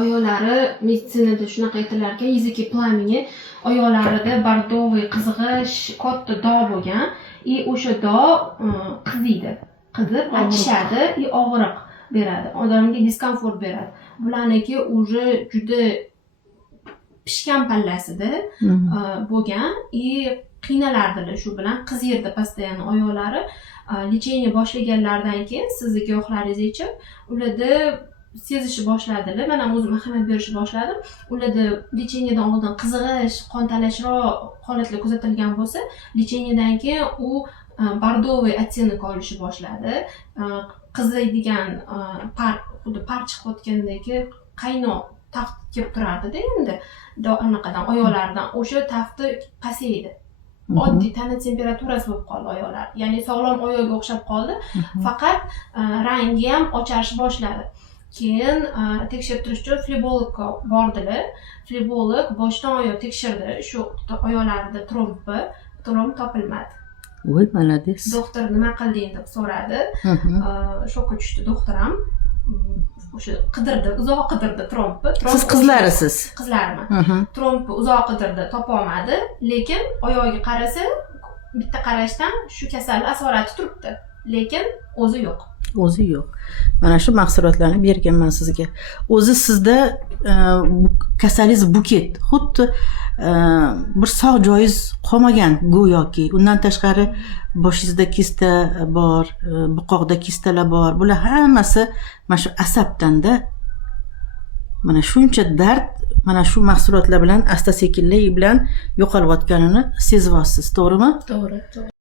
Oyoqlari meditsinada shunaqa aytilarkan, языки plameni oyoqlarida bordoviy qizg'ish, katta dog' bo'lgan, o'sha dog' qiziydi. Qizib, achishadi, og'riq beradi. Odamga diskomfort beradi. Bularniki уже juda pishgan pallasida bo'lgan, qiynalardilar shu bilan, qizirdi постоянно oyoqlari. Lecheniya boshlaganlaridan keyin sizni giyohlaringiz ichib, ularda sezishni boshladilar. Men ham o'zim ahamiyat berishni boshladim. Ularda lecheniyadan oldin qizg'ish, qon talashroq holatlar kuzatilgan bo'lsa, lecheniyadan keyin u bordoviy оттенок olishni boshladi. Qiziydigan xuddi par chiqayotgandagi qaynoq taft kelib turardi-da endi. Anaqadan oyoqlardan o'sha tafti pasaydi. Oddiy tana temperaturasi bo'lib qoldi oyoqlar. Ya'ni sog'lom oyoqga o'xshab qoldi. Faqat rangi ham ocharishni boshladi. Keyin tekshirib turish uchun flebologga bordilar. Flebolog boshdan oyoq tekshirdi. Shu oyoqlarida tromb topilmadi. Voy, malades. Doktor nima qilding deb so'radi. Shokka tushdi doktor ham. O'sha qidirdi, uzoq qidirdi trombni. Siz qizlarisiz? Qizlarman. Trombni uzoq qidirdi, topolmadi, lekin oyog'iga qarasa, bitta qarashdan shu kasallik asorati turibdi, lekin o'zi yo'q. O'zi yo'q. Mana shu mahsulotlarni berganman sizga. O'zi sizda kasalingiz buket, xuddi bir sog' joyingiz qolmagan go'yoki. Undan tashqari boshingizda kista bor, buqoqda kistalar bor. Bular hammasi mana shu asabdanda. Mana shuncha dard mana shu mahsulotlar bilan asta-sekinlik bilan yo'qolayotganini sezyapsiz, to'g'rimi? To'g'ri.